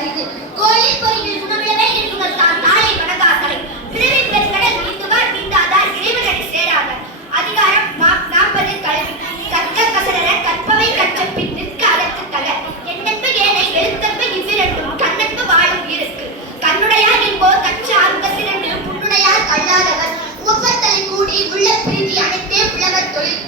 அரிது. கோயில் பொறியில் குணமிழவே என்குவர் தான் நாளை வணங்காக்கலை. பிறவி பெருங்கடல் நீந்துவார் நீந்தாதார் இறைவனடி சேராதார். அதிகாரம் 40 கல்வி. கற்க கசடர கற்பவை கற்ற பின் நிற்க அதற்கு தக. எண்ணென்ப ஏனை எழுத்தன்ப இவ்விரண்டும் கண்ணென்ப வாழும் உயிருக்கு. கண்ணுடையார் என்போர் கற்றார் உகத்திரண்டு புண்ணுடையார் கல்லாதவர். உவப்பத்தலை கூடி உள்ள பிரீதி அனைத்தே புலவர் தொழில்.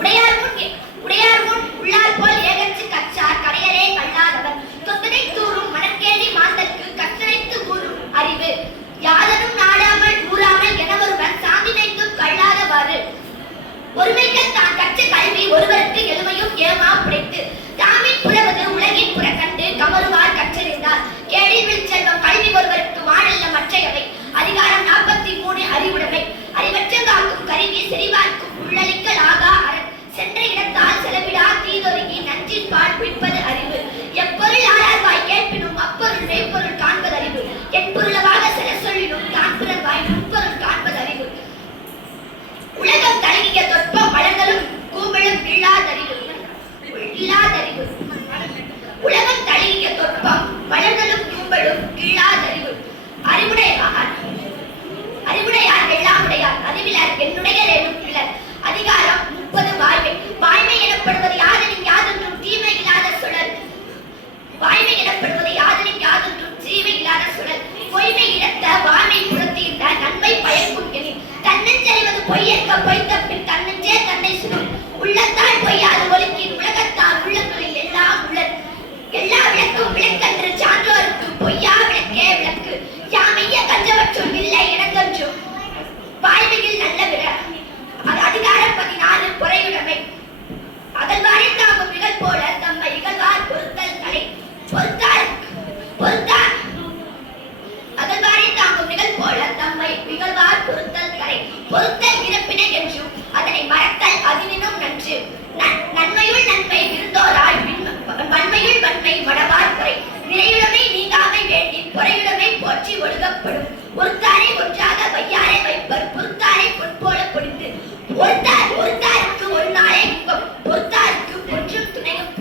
உடையார் முன் உள்ளார் போல் ஏகச்சு கற்றார் கடையரே கல்லாதவர். தொத்தனை தூரும் மணற்கேள்வி மாந்தற்கு கற்றனைத்து ஊரும் அறிவு. யாதனும் நாடாமல் ஊறாமல் எனவருடன் சாந்தினைக்கும் கல்லாதவாறு. ஒருமைகள் தான் கற்ற கல்வி ஒருவருக்கு எளிமையும் ஏமா புடைத்து. தாமின் புறவது உலகின் புறக்கண்டு கமருவார் கற்றறிந்தார். கேள்வியில் செல்வம் கல்வி ஒருவருக்கு வாழல்ல மற்றையவை. அதிகாரம் 43 அறிவுடைமை. அறிவற்ற காக்கும் கருவி செறிவார்க்கும் உள்ளளிக்கல் ஆகா அரண். சென்ற இடத்தால் செலவிடா தீதொருகி நஞ்சின் பால் பிடிப்பது அறிவு. எப்பொருள் ஆராய்வாய் கேட்பினும் அப்பொருள் மெய்ப்பொருள் காண்பது அறிவு. எப்பொருளவாக சில சொல்லினும் தான் பிறர்வாய் முற்பொருள் காண்பது அறிவு. உலகம் தழுகிய தொற்பம் வளர்களும் கூம்பலும் இல்லாதறிவு. உலகம் தழுகிய தொற்பம் வளர்களும் கூம்பலும் இல்லாதறிவு. அறிவுடையார் எல்லாமுடையார் அறிவிலர் என்னுடையர் எனும் பிள்ளர். அதிகாரம் 30 வாய்மை. வாய்மை எனப்படுவது யாதனின் யாதொன்றும் தீமை இல்லாத சுழல். வாய்மை எனப்படுவது யாதனின் யாதொன்றும் தீமை இல்லாத சுழல். பொய்மை இடத்த வாய்மை புறத்தீர்ந்த நன்மை பயக்கும் எனின். தன்னஞ்செறிவது பொய்யற்க பொய்த்த பின் தன்னஞ்சே தன்னை சுடும். உள்ளத்தால் பொய்யாது ஒழுக்கின் உலகத்தால் உள்ளங்களில் எல்லாம் உள்ளது. எல்லா விளக்கும் விளக்கன்று சான்றோருக்கு பொய்யா விளக்கே விளக்கு. யாமைய கஞ்சவற்றும் இல்லை எனக்கொன்றும் வாய்மையில் நல்ல விட. அதிகாரம் 14 பொறையுடைமை. அகழ்வாரில் தாங்கும் இகழ் போல தம்மை இகழ்வார் பொறுத்தல் தலை. அகழ்வாரில் தாங்கும் நிகழ் போல தம்மை இகழ்வார் பொறுத்தல் தலை. பொறுத்தல் இறப்பினை என்றும் அதனை மறத்தல் அதினும் நன்று. நன்மையுள் நன்மை விருந்தோரால் வன்மையுள் வன்மை மடவார் குறை. நிறையுடைமை நீங்காமை வேண்டி பொறையுடைமை போற்றி ஒழுகப்படும். ஒருத்தாரை ஒன்றாக வையாரை வைப்பர் பொறுத்தாரை பொன்போல பொடிந்து. ஒருத்தாருக்கு ஒரு நாளே முகம் பொறுத்தாருக்கு பொன்றும் துணையும்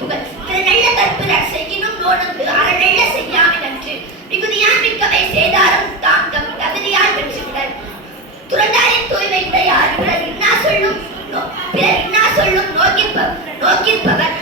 புகழ். நல்ல கற்பிறர் செய்யினும் நோடுந்து அறநெல்ல செய்யாமை நன்று. மிகுதியான் மிக்கவை செய்தாரும் தாம் தம் தகுதியால் வென்றுவிடர். துறந்தாரின் தூய்மை உடையார் பிறர் இன்னா சொல்லும் நோக்கிற்பவர்.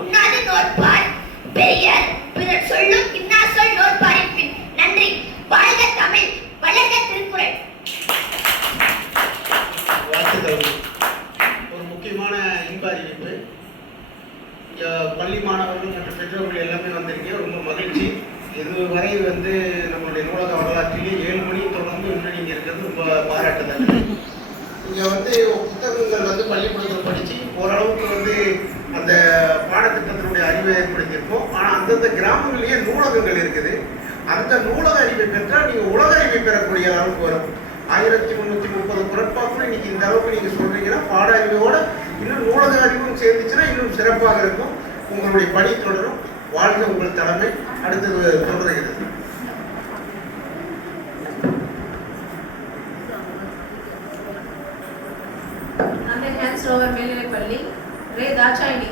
உண்ணாது நோற்பார் பெரியர் பிறர் சொல்லும் இன்னா சொல் நோற்பாரின் பின். நன்றி. வாழ்க தமிழ், வளர்க திருக்குறள். ஒரு முக்கியமான இன்ப அறிவிப்பு. பள்ளி மாணவர்கள் மற்றும் பெற்றோர்கள் எல்லாமே வந்திருக்கீங்க, ரொம்ப மகிழ்ச்சி. இதுவரை நம்மளுடைய நூலக வரலாற்றிலே 7 மணி தொடர்ந்து முன்னாடி இங்கே இருக்கிறது ரொம்ப பாராட்டுதல். இங்கே புத்தகங்கள் பள்ளிக்கூடத்தில் படித்து ஓரளவுக்கு அந்த பாடத்திட்டத்தினுடைய அறிவை ஏற்படுத்தியிருப்போம். ஆனால் அந்தந்த கிராமங்களிலேயே நூலகங்கள் இருக்குது. அந்த நூலக அறிவை பெற்றால் நீங்கள் உலக அறிவை பெறக்கூடிய அளவுக்கு வரும். 1330 குரட்பாக்கள் இன்னைக்கு இந்த அளவுக்கு நீங்கள் சொல்றீங்கன்னா பாட அறிவோட இன்னும் நூலக அறிவும் சேர்ந்துச்சுன்னா இன்னும் சிறப்பாக இருக்கும். உங்களுடைய பணி தொடரும். வாழ்க உங்கள் தலைமை. அடுத்தது தொடர்கிறது. மேல்நிலைப்பள்ளி ரே தாட்சாயினி